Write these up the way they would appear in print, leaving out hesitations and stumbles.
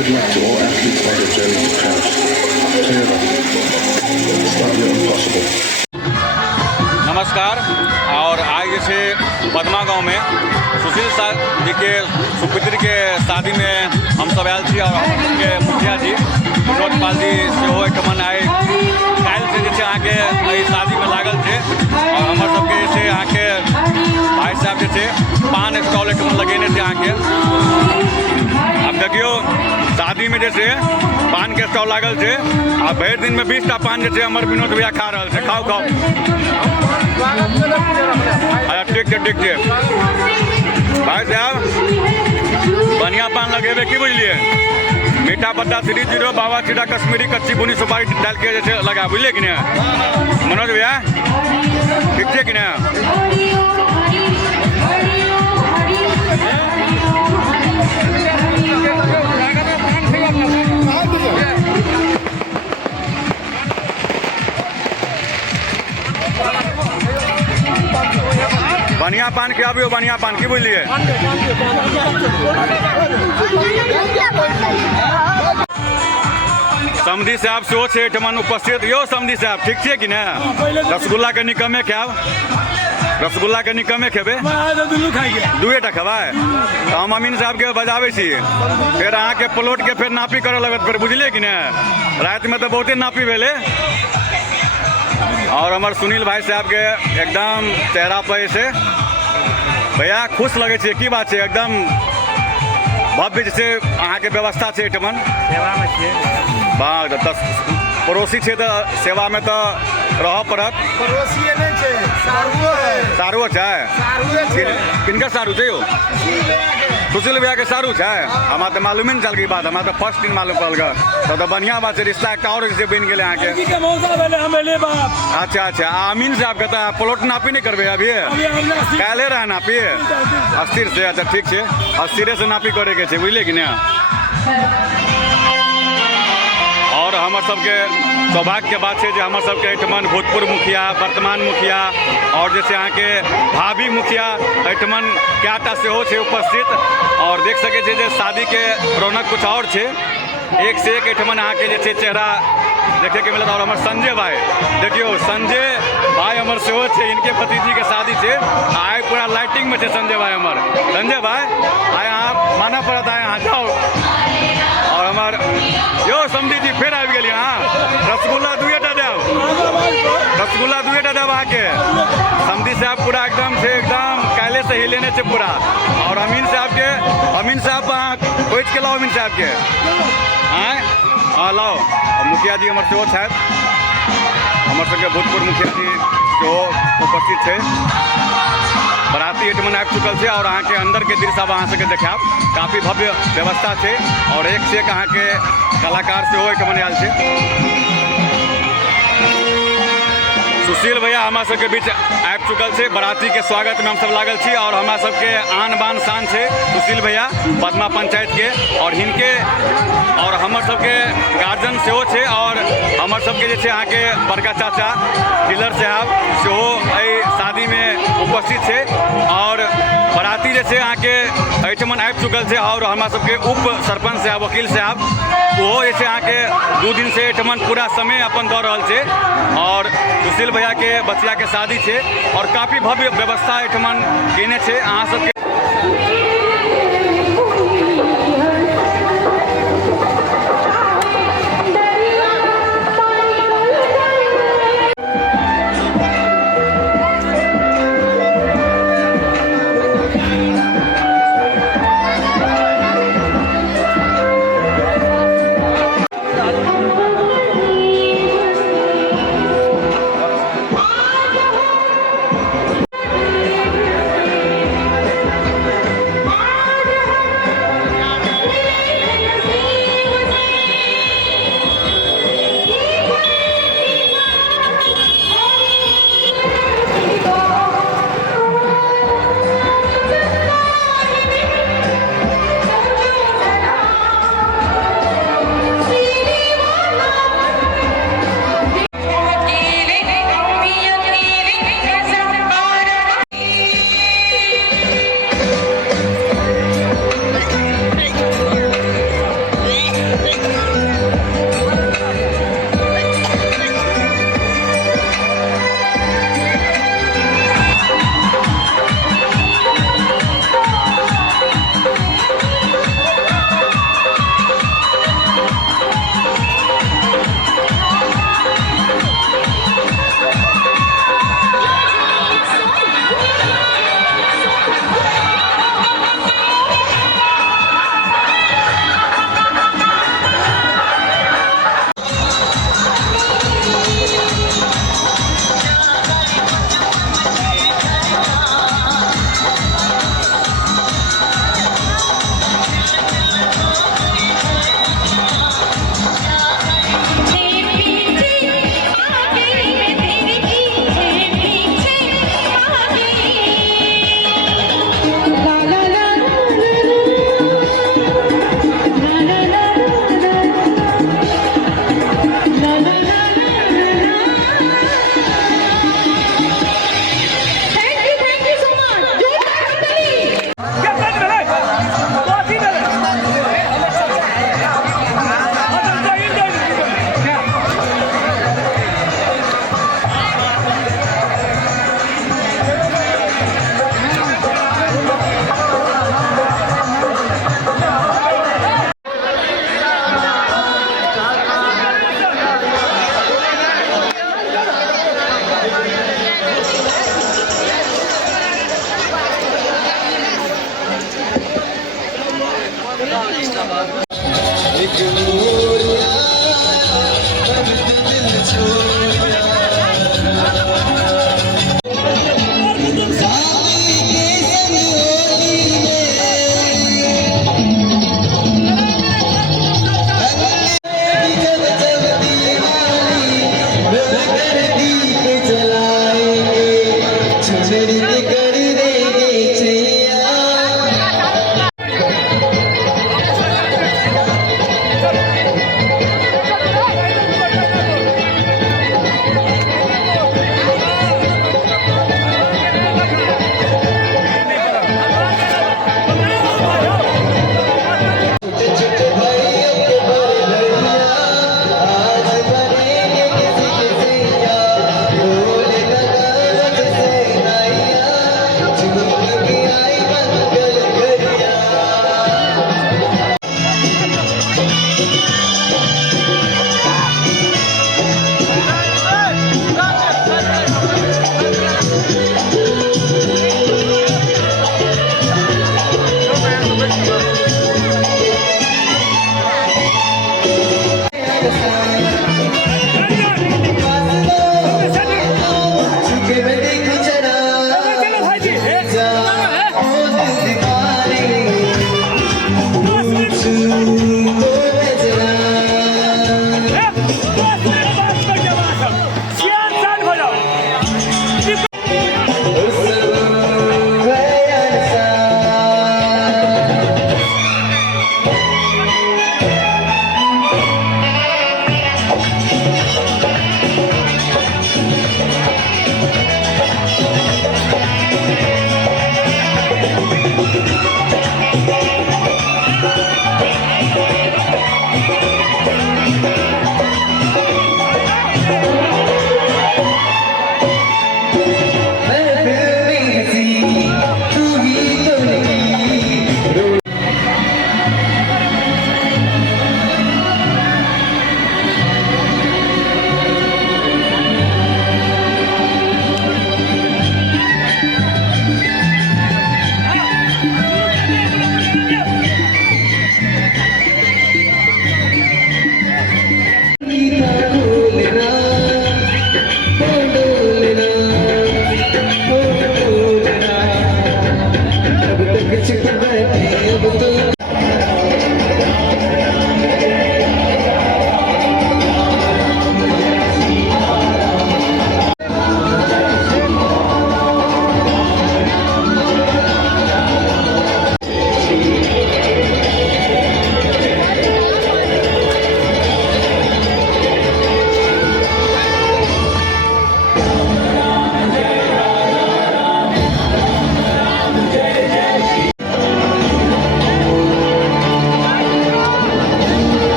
Good luck to all athletes on their journey to Paris. Together, it's not yet impossible. नमस्कार। और आज जैसे पदमा गांव में सुशील जी के सुपुत्री के शादी में हम सब आयल छी और उनके मुखिया जी विनोद पाल जी सेहो एठमन आए काल्हि से जैसे आके शादी में लागल थे और हमारे सबके जैसे आके भाई साहब जैसे पान स्टॉल एठमन लगेने थे आके। अब देखियो शादी में जैसे पान के स्टॉल लागल थे आ भरि दिन में 20टा पान जैसे हमारे विनोद भैया खा रहा थे। खाओ खाओ। अच्छा ठीक है भाई साहब बढ़िया पान लगेबे की बुझलिए। मीठा पत्ता 30 बाबा सीधा कश्मीरी कच्ची बुनी सुपारी डाल के जैसे लगा बुझलिए कि नहीं मनोज भैया ठीक है कि नहीं। बढ़िया पान के आबियो बढ़िया पान की बुझलिए। समधी साहब सेहो छै एठमन उपस्थित। यो समधी साहब ठीक छियै कि नहि। रसगुल्ला के निकमे खायब रसगुल्ला के निकमे खेबै दुएटा खेबै तऽ हम अमीन साहब के बजाबै छी फिर अहाँके प्लॉट के फिर नापी करऽ लगत फिर बुझलिए कि नहि। राति में तो बहुते नापी भेलै और हमारे सुनील भाई साहब के एकदम चेहरा पर से भैया खुश लगे छे की बात है एकदम भव्य जैसे अहाँ के व्यवस्था है एठमन सेवा में छे पड़ोसी छे तो सेवा में तो रह पड़त। पड़ोसी नहीं छे सारुओ है सारुओ छै किनकर सारू छै यो सुशील भैया के सारू छै। हमरा तो मालूम नहीं चल गई बात हमरा तो फर्स्ट दिन मालूम पड़ल ग तो बढ़िया बात है रिश्ता एक और जैसे बन गए अहाँ के। अच्छा अमीन साहब के तो प्लॉट नापी नहीं करबे अभी काले रह नापी अस्थिर से। अच्छा ठीक है अस्थिर से नापी करे के बुझलिए कि नहीं। और हमार सबके सौभाग्य के बात है जो हमार सबके एठमन भूतपूर्व मुखिया वर्तमान मुखिया और जैसे अहाँ के भाभी मुखिया एठमन क्या सेहो छै उपस्थित और देख सके छे जे शादी के रौनक कुछ और छे एक से एक एठमन अहाँ के जे चेहरा देखे के मिलत। और हमारे संजय भाई देखियो संजय भाई हमार सेहो छे इनके भतीजी के शादी छे आए पूरा लाइटिंग में छे संजय भाई हमार। संजय भाई आए अहाँ माना पड़त आए अहाँ जाओ और हमार यो समझी जी फिर आबि गेलिए अहाँ रसगुल्ला दुएटा देव रसगुल्ला दुएटा देव अहाँ के समझी साहब पूरा एकदम से एकदम काले से ही लेने से पूरा। और अमीन साहब अहाँ खोज के लाओ अमीन साहब के आए हाँ लाओ। और मुखिया जी हमारे सेहो छथि हमारे सबके भूतपूर्व मुखिया जी सेहो उपस्थित है। बराती एठमन आबि चुकल है और अहाँ के अंदर के दृश्य अब अहाँ सबके देखाब काफी भव्य व्यवस्था है और एक से एक अहाँ के कलाकार सेहो एठमन आयल है। सुशील भैया हमारा सबके बीच आबि चुकल है बराती के स्वागत में हम सब लागल छी और हमारा सबके आन बान शान है सुशील भैया पदमा पंचायत के और हिनके और हमार सबके गार्जियन सेहो है और हमार सबके जैसे अहाँ के बड़का चाचा डीलर साहब सेहो एहि शादी में उपस्थित है और बराती जैसे अहाँ के एठमन आबि चुकल है और हमारा सबके उप सरपंच साहब वकील साहब वो जैसे अहाँ के 2 दिन से एठमन पूरा समय अपन दऽ रहल छै और सुशील भैया के बचिया के शादी है और काफी भव्य व्यवस्था एठमन केने छै अहाँ सबके।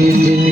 जिंदगी